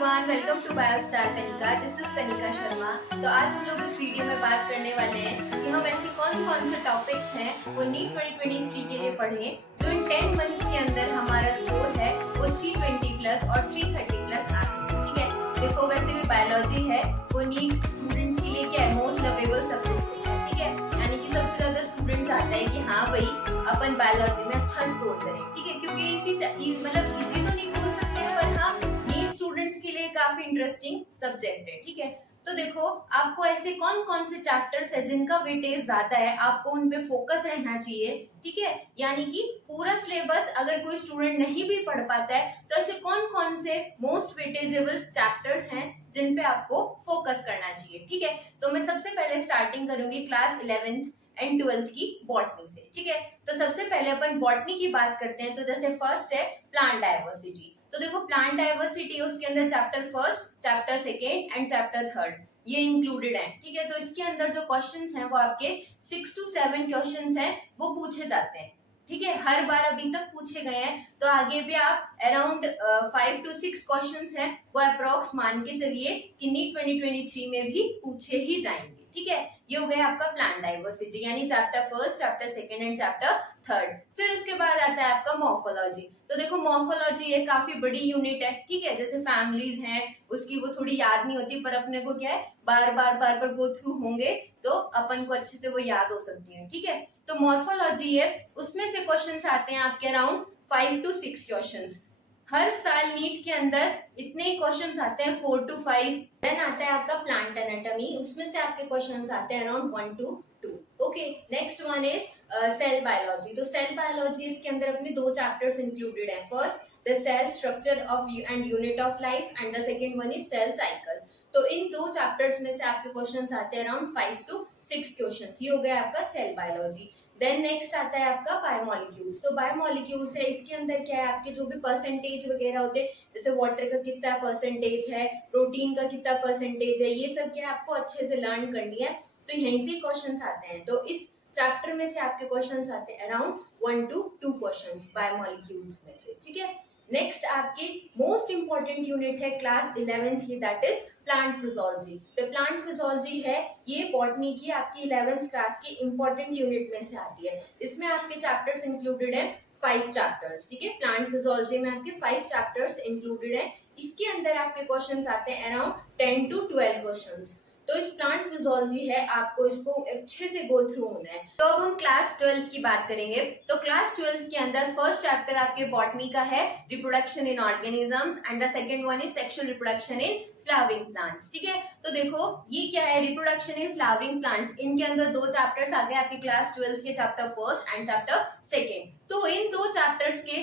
Everyone, welcome to Biostar Kanika. This is Kanika Sharma. तो आज हम लोग इस वीडियो में बात करने वाले हैं कि हम ऐसे कौन कौन से टॉपिक्स हैं वो नीट 2023 के लिए पढ़ें जो इन 10 मंथ्स के अंदर हमारा स्कोर है वो 320 प्लस और 330 प्लस आ सके। ठीक है, देखो वैसे भी बायोलॉजी है वो नीट स्टूडेंट्स के लिए क्या है, मोस्ट लवेबल सब्जेक्ट है। ठीक है, यानी कि सबसे ज्यादा स्टूडेंट चाहते हैं कि हाँ भाई अपन बायोलॉजी में अच्छा स्कोर करें। ठीक है, क्योंकि इसी तो नहीं बोल सकते हैं, पर हाँ नीट स्टूडेंट्स के लिए काफी इंटरेस्टिंग सब्जेक्ट है। ठीक है, तो देखो आपको ऐसे कौन कौन से चैप्टर्स है जिनका वेटेज ज्यादा है, आपको उन पे फोकस रहना चाहिए। ठीक है, यानी कि पूरा सिलेबस अगर कोई स्टूडेंट नहीं भी पढ़ पाता है तो ऐसे कौन कौन से मोस्ट वेटेजेबल चैप्टर्स हैं जिन पे आपको फोकस करना चाहिए। ठीक है, तो मैं सबसे पहले स्टार्टिंग करूंगी क्लास 11th एंड 12th की बॉटनी से। ठीक है, तो सबसे पहले अपन बॉटनी की बात करते हैं। तो जैसे फर्स्ट है प्लांट डाइवर्सिटी। तो देखो प्लांट डाइवर्सिटी उसके अंदर chapter first, chapter second and chapter third ये इंक्लूडेड है। ठीक है, तो इसके अंदर जो क्वेश्चंस हैं वो आपके 6 to 7 क्वेश्चंस हैं वो पूछे जाते हैं। ठीक है, हर बार अभी तक पूछे गए हैं, तो आगे भी आप अराउंड 5 to 6 क्वेश्चंस हैं वो अप्रोक्स मान के चलिए कि नीट 2023 में भी पूछे ही जाएंगे। ठीक है, ये हो गया आपका प्लांट डाइवर्सिटी यानी chapter first, chapter second and chapter third. फिर उसके बाद आता है आपका मॉर्फोलॉजी। तो देखो मॉर्फोलॉजी एक काफी बड़ी यूनिट है। ठीक है, जैसे फैमिलीज हैं उसकी वो थोड़ी याद नहीं होती, पर अपने को क्या है बार बार गो थ्रू होंगे तो अपन को अच्छे से वो याद हो सकती है। ठीक है, तो मॉर्फोलॉजी है उसमें से क्वेश्चंस आते हैं आपके अराउंड 5 to 6 क्वेश्चंस। हर साल नीट के अंदर इतने ही क्वेश्चंस आते हैं 4 to 5। देन आता है आपका प्लांट एनाटॉमी, उसमें से आपके क्वेश्चंस आते हैं around 1 to 2। Okay, next one is cell biology. तो सेल बायोलॉजी इसके अंदर अपने दो चैप्टर्स इंक्लूडेड है। First the cell structure of and unit of life and the second one is cell cycle. तो इन दो चैप्टर्स में से आपके क्वेश्चंस आते हैं अराउंड 5 to 6 क्वेश्चंस। ये हो गया आपका सेल बायोलॉजी। देन नेक्स्ट आता है आपका बायोमोलिक्यूल्स। तो बायोमोलिक्यूल्स है, इसके अंदर क्या है आपके जो भी परसेंटेज वगैरह होते हैं, जैसे वाटर का कितना परसेंटेज है, प्रोटीन का कितना परसेंटेज है, ये सब क्या आपको अच्छे से लर्न करनी है। तो यहीं से क्वेश्चंस आते हैं। तो इस चैप्टर में से आपके क्वेश्चंस आते हैं अराउंड 1 to 2 क्वेश्चंस बायोमोलिक्यूल्स में से। ठीक है, नेक्स्ट आपकी मोस्ट इंपॉर्टेंट यूनिट है क्लास 11th की, दैट इज प्लांट फिजियोलॉजी। तो प्लांट फिजियोलॉजी है ये बॉटनी की आपकी 11th क्लास की इंपॉर्टेंट यूनिट में से आती है। इसमें आपके चैप्टर्स इंक्लूडेड है 5 चैप्टर्स। ठीक है, प्लांट फिजियोलॉजी में आपके 5 चैप्टर्स इंक्लूडेड है। इसके अंदर आपके क्वेश्चंस आते हैं अराउंड 10 to 12 क्वेश्चंस। तो इस प्लांट फिजियोलॉजी है आपको इसको अच्छे से गो थ्रू होना है। तो अब हम क्लास 12 की बात करेंगे। तो क्लास 12 के अंदर फर्स्ट चैप्टर आपके बॉटनी का है reproduction in organisms and the second one is sexual reproduction in flowering plants. ठीक है, तो देखो ये क्या है रिप्रोडक्शन इन फ्लावरिंग प्लांट्स, इनके अंदर दो चैप्टर्स आ गए आपके क्लास 12 के, chapter first and chapter second. तो इन दो चैप्टर्स के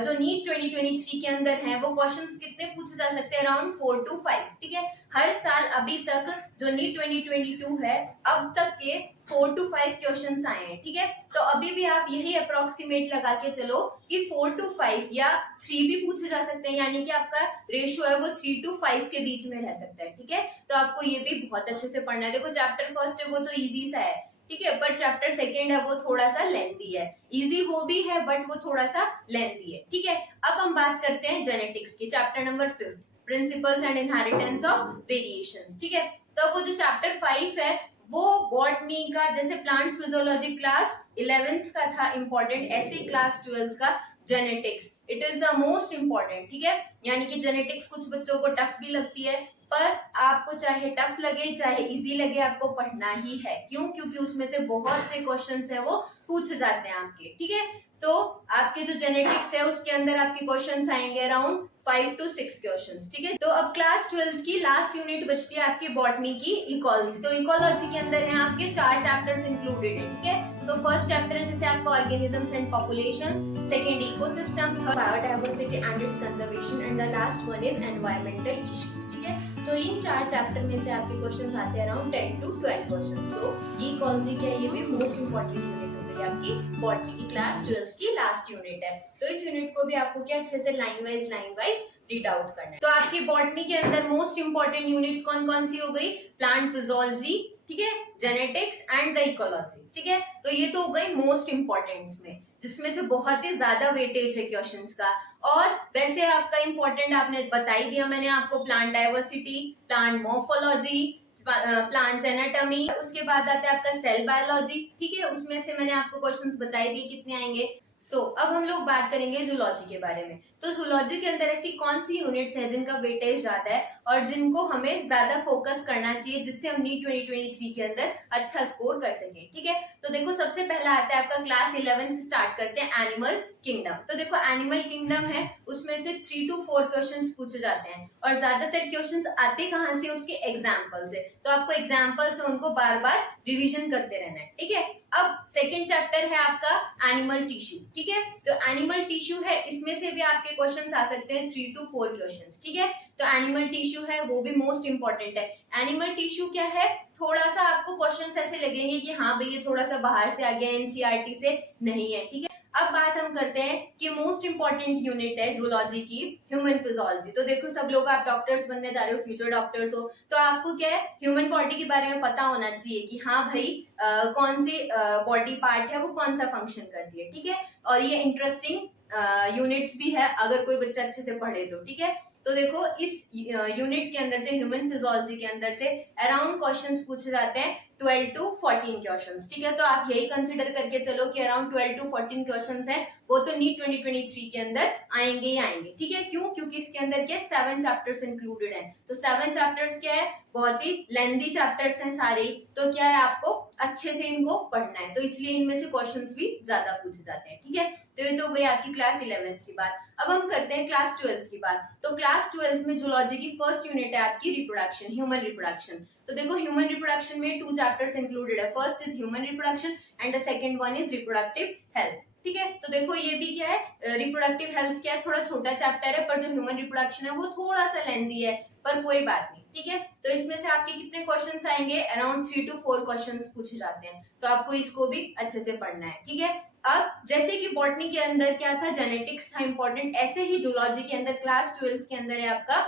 जो नीट 2023 के अंदर है वो क्वेश्चंस कितने पूछे जा सकते हैं, अराउंड 4 to 5। ठीक है, हर साल अभी तक जो नीट 2022 है अब तक के 4 to 5 क्वेश्चंस आए हैं। ठीक है, तो अभी भी आप यही अप्रोक्सीमेट लगा के चलो कि 4 to 5 या 3 भी पूछे जा सकते हैं, यानी कि आपका रेशियो है वो 3 to 5 के बीच में रह सकता है। ठीक है, तो आपको ये भी बहुत अच्छे से पढ़ना है। देखो चैप्टर फर्स्ट है वो तो इजी सा है, ठीक है, पर चैप्टर सेकेंड है वो थोड़ा सा लेंथी है। इजी वो भी है बट वो थोड़ा सा लेंथी है। ठीक है, अब हम बात करते हैं जेनेटिक्स की, chapter number 5 principles and inheritance of variations. ठीक है, तो वो जो चैप्टर 5 है वो बॉटनी का जैसे प्लांट फिजियोलॉजी क्लास 11th का था इंपॉर्टेंट, ऐसे क्लास 12th का genetics it is the most important. ठीक है, यानी कि जेनेटिक्स कुछ बच्चों को टफ भी लगती है, पर आपको चाहे टफ लगे चाहे इजी लगे आपको पढ़ना ही है। क्यों? क्योंकि उसमें से बहुत से क्वेश्चंस है वो पूछे जाते हैं आपके। ठीक है, तो आपके जो जेनेटिक्स है उसके अंदर आपके क्वेश्चंस आएंगे अराउंड 5 to 6 क्वेश्चंस। ठीक है, तो अब क्लास 12 की लास्ट यूनिट बचती है आपकी बॉटनी की इकोलॉजी। तो इकोलॉजी के अंदर है आपके 4 चैप्टर्स इंक्लूडेड है। ठीक है, तो फर्स्ट चैप्टर है जैसे आपका organisms and populations, second ecosystem, third biodiversity and it's conservation and the last one is environmental issues. ठीक है, तो इन 4 चैप्टर में से आपके क्वेश्चंस आते हैं अराउंड 10 to 12 क्वेश्चंस। तो ये इकोलॉजी क्या है, ये भी मोस्ट इंपॉर्टेंट यूनिट हो गई आपकी बॉटनी की क्लास 12 की लास्ट यूनिट है। तो इस यूनिट को भी आपको क्या अच्छे से लाइन वाइज रीड आउट करना है। तो आपकी बॉटनी के अंदर मोस्ट इंपॉर्टेंट यूनिट्स कौन कौन सी हो गई, प्लांट फिजियोलॉजी, ठीक है, जेनेटिक्स एंड द इकोलॉजी। ठीक है, तो ये तो हो गई मोस्ट इंपॉर्टेंट में। जिसमें से बहुत ही ज्यादा वेटेज है क्वेश्चंस का। और वैसे आपका इंपॉर्टेंट आपने बता ही दिया मैंने आपको, plant diversity, plant morphology, plant anatomy, उसके बाद आता है आपका सेल बायोलॉजी, ठीक है, उसमें से मैंने आपको क्वेश्चंस बताई दिए कितने आएंगे। अब हम लोग बात करेंगे जूलॉजी के बारे में। तो जूलॉजी के अंदर ऐसी कौन सी यूनिट्स है जिनका वेटेज ज्यादा है और जिनको हमें ज्यादा फोकस करना चाहिए, जिससे हम नीट 2023 के अंदर अच्छा स्कोर कर सके, ठीक है। तो देखो सबसे पहला आता है आपका क्लास 11 से स्टार्ट करते हैं, एनिमल किंगडम। तो देखो एनिमल किंगडम है, उसमें से 3 to 4 क्वेश्चंस पूछे जाते हैं और ज्यादातर क्वेश्चंस आते कहाँ से, उसके एग्जाम्पल से। तो आपको एग्जाम्पल से उनको बार बार रिविजन करते रहना है, ठीक है। अब सेकेंड चैप्टर है आपका एनिमल टिश्यू, ठीक है। तो एनिमल टिश्यू है, इसमें से भी आपके क्वेश्चंस आ सकते हैं 3 to 4 क्वेश्चंस, ठीक है। तो एनिमल टिश्यू है, वो भी मोस्ट इंपॉर्टेंट है। एनिमल टिश्यू क्या है, थोड़ा सा आपको क्वेश्चंस ऐसे लगेंगे कि हाँ भाई ये थोड़ा सा बाहर से आ गया, एनसीईआरटी से नहीं है, ठीक है। अब बात हम करते हैं कि मोस्ट इंपॉर्टेंट यूनिट है जूलॉजी की, ह्यूमन फिजियोलॉजी। तो देखो सब लोग आप डॉक्टर्स बनने जा रहे हो, फ्यूचर डॉक्टर्स हो, तो आपको क्या है ह्यूमन बॉडी के बारे में पता होना चाहिए कि हाँ भाई कौन सी बॉडी पार्ट है वो कौन सा फंक्शन करती है, ठीक है। और ये इंटरेस्टिंग यूनिट्स भी है अगर कोई बच्चा अच्छे से पढ़े तो, ठीक है। तो देखो इस यूनिट के अंदर से, ह्यूमन फिजियोलॉजी के अंदर से अराउंड क्वेश्चंस पूछे जाते हैं 12 to 14 क्वेश्चंस, ठीक है। तो आप यही कंसिडर करके चलो कि अराउंड 12 to 14 क्वेश्चंस हैं, वो तो नीट 2023 के अंदर आएंगे ही आएंगे, ठीक है। क्यों? क्योंकि इसके अंदर क्या 7 चैप्टर्स इंक्लूडेड हैं। तो 7 चैप्टर्स क्या है, बहुत ही लेंथी चैप्टर्स हैं सारे, तो क्या है आपको अच्छे से इनको पढ़ना है, तो इसलिए इनमें से क्वेश्चंस भी ज्यादा पूछे जाते हैं, ठीक है। तो ये तो हो गई आपकी क्लास 11th की बात। अब हम करते हैं क्लास 12th की बात। तो क्लास 12th में जूलॉजी की फर्स्ट यूनिट है आपकी रिप्रोडक्शन, ह्यूमन रिप्रोडक्शन। तो देखो ह्यूमन रिप्रोडक्शन में 2 चैप्टर्स इंक्लूडेड है, first is human reproduction and the second one is reproductive health, ठीक है। तो देखो ये भी क्या है, रिप्रोडक्टिव हेल्थ क्या है, थोड़ा छोटा चैप्टर है, पर जो ह्यूमन रिप्रोडक्शन है वो थोड़ा सा लेंथी है, पर कोई बात नहीं, ठीक है। तो इसमें से आपके कितने क्वेश्चंस आएंगे, अराउंड 3 to 4 क्वेश्चंस पूछे जाते हैं, तो आपको इसको भी अच्छे से पढ़ना है, ठीक है। अब जैसे कि बॉटनी के अंदर क्या था, जेनेटिक्स था इंपॉर्टेंट, ऐसे ही जूलॉजी के अंदर क्लास 12 के अंदर है आपका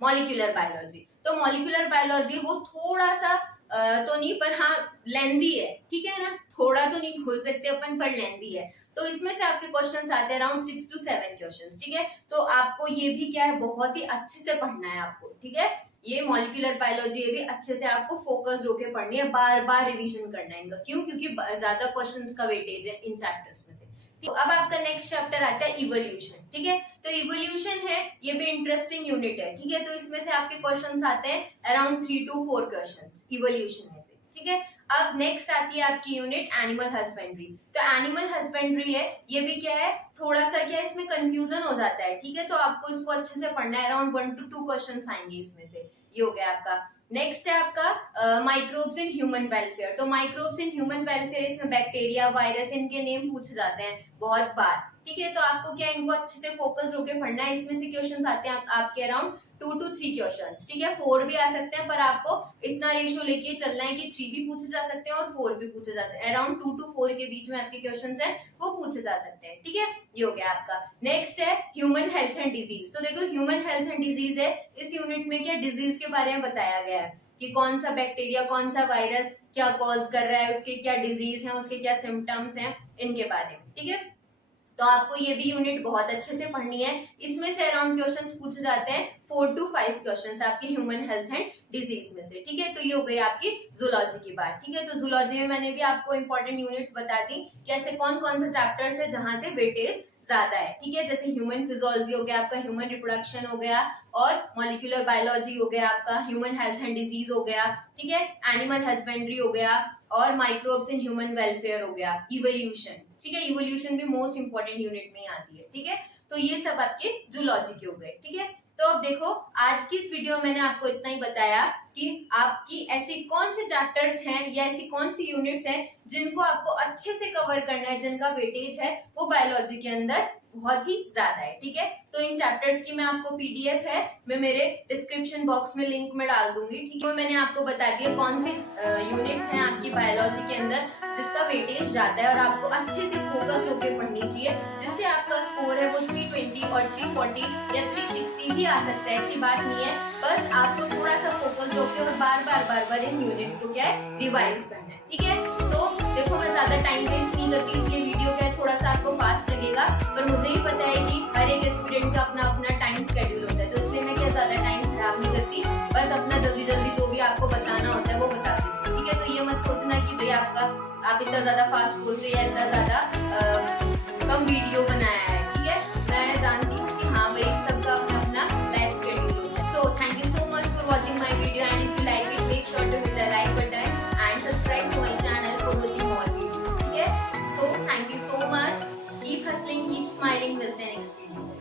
मॉलिक्यूलर बायोलॉजी। तो मॉलिक्यूलर बायोलॉजी वो थोड़ा सा तो नहीं, पर हाँ लेंदी है, ठीक है ना, थोड़ा तो नहीं भूल सकते अपन, पर लेंदी है। तो इसमें से आपके क्वेश्चंस आते हैं अराउंड 6 to 7 क्वेश्चंस, ठीक है। तो आपको ये भी क्या है, बहुत ही अच्छे से पढ़ना है आपको, ठीक है। ये मॉलिक्यूलर बायोलॉजी ये भी अच्छे से आपको फोकस्ड होकर पढ़नी है, बार बार रिवीजन करना है इनका। क्यों? क्योंकि ज्यादा क्वेश्चंस का वेटेज है इन चैप्टर्स में से। तो अब आपका नेक्स्ट चैप्टर आता है इवोल्यूशन, ठीक है। तो इवोल्यूशन है, ये भी इंटरेस्टिंग यूनिट है, ठीक है। तो इसमें से आपके क्वेश्चंस आते हैं अराउंड 3 to 4 क्वेश्चंस इवोल्यूशन में से, ठीक है। अब नेक्स्ट आती है आपकी यूनिट एनिमल हस्बेंड्री। तो एनिमल हस्बेंड्री है, ये भी क्या है, थोड़ा सा क्या है, इसमें कंफ्यूजन हो जाता है, ठीक है। तो आपको इसको अच्छे से पढ़ना है, अराउंड 1 to 2 क्वेश्चंस आएंगे इसमें से। ये हो गया आपका। नेक्स्ट है आपका माइक्रोब्स इन ह्यूमन वेलफेयर। तो माइक्रोब्स इन ह्यूमन वेलफेयर, इसमें बैक्टीरिया, वायरस, इनके नेम पूछे जाते हैं बहुत बार, ठीक है। तो आपको क्या इनको अच्छे से फोकस होकर पढ़ना है। इसमें से क्वेश्चंस आते हैं आपके अराउंड 2 to 3 क्वेश्चंस, ठीक है। 4 भी आ सकते हैं, पर आपको इतना रेशियो लेके चलना है कि 3 भी पूछे जा सकते हैं और 4 भी पूछे जाते हैं। अराउंड 2 to 4 के बीच में आपके क्वेश्चंस हैं वो पूछे जा सकते हैं, ठीक है। ये हो गया आपका। नेक्स्ट है ह्यूमन हेल्थ एंड डिजीज। तो देखो ह्यूमन हेल्थ एंड डिजीज है, इस यूनिट में क्या डिजीज के बारे में बताया गया है कि कौन सा बैक्टीरिया, कौन सा वायरस क्या कॉज कर रहा है, उसके क्या डिजीज है, उसके क्या सिम्टम्स हैं, इनके बारे में, ठीक है। तो आपको ये भी यूनिट बहुत अच्छे से पढ़नी है। इसमें से अराउंड क्वेश्चंस पूछे जाते हैं 4 to 5 क्वेश्चंस आपके ह्यूमन हेल्थ एंड डिजीज में से, ठीक है। तो ये हो गई आपकी जूलॉजी की बात, ठीक है। तो जूलॉजी में मैंने भी आपको इंपॉर्टेंट यूनिट्स बता दी कि ऐसे कौन कौन से चैप्टर्स है जहां से वेटेज ज्यादा है, ठीक है। जैसे ह्यूमन फिजियोलॉजी हो गया आपका, ह्यूमन रिप्रोडक्शन हो गया, और मॉलिक्यूलर बायोलॉजी हो गया आपका, ह्यूमन हेल्थ एंड डिजीज हो गया, ठीक है, एनिमल हस्बेंड्री हो गया, और माइक्रोब्स इन ह्यूमन वेलफेयर हो गया, इवोल्यूशन, ठीक है। इवोल्यूशन भी मोस्ट इंपॉर्टेंट यूनिट में ही आती है, ठीक है। तो ये सब आपके जूलॉजी के हो गए, ठीक है। तो अब देखो आज की इस वीडियो में मैंने आपको इतना ही बताया कि आपकी ऐसी कौन से चैप्टर्स हैं या ऐसी कौन सी यूनिट्स हैं जिनको आपको अच्छे से कवर करना है, जिनका वेटेज है वो बायोलॉजी के अंदर बहुत ही ज्यादा है, ठीक है। तो इन चैप्टर्स की मैं आपको पीडीएफ है, मैं मेरे डिस्क्रिप्शन बॉक्स में लिंक में डाल दूंगी, ठीक है। मैंने आपको बता दिया कौन सी यूनिट्स हैं आपकी बायोलॉजी के अंदर जिसका वेटेज ज्यादा है और आपको अच्छे से फोकस होकर पढ़नी चाहिए, जिससे आपका स्कोर है वो 320 और 340 या 360 भी आ सकता है, ऐसी बात नहीं है। बस आपको थोड़ा सा फोकस होकर और बार बार इन यूनिट्स को क्या है रिवाइज करना है, ठीक है। तो देखो मैं ज्यादा टाइम वेस्ट नहीं करती, इसलिए वीडियो क्या है थोड़ा सा आपको फास्ट लगेगा, पर मुझे ही पता है कि हर एक एस्पिरेंट का अपना अपना टाइम स्केड्यूल होता है, तो इसलिए मैं क्या ज्यादा टाइम खराब नहीं करती, बस अपना जल्दी जल्दी जो भी आपको बताना होता है वो बता देती हूँ, ठीक है। तो ये मत सोचना कि भाई आप इतना ज्यादा फास्ट बोलते या इतना ज्यादा कम वीडियो बनाया है, ठीक है। मैं जानती हूँ कि हाँ भाई सबका अपना अपना लाइफ शेड्यूल होता है। So thank you so much for watching my video and if you like it make sure to hit the like button and subscribe to my channel for watching more videos, ठीक है। So thank you so much, keep hustling, keep smiling, मिलते हैं next video.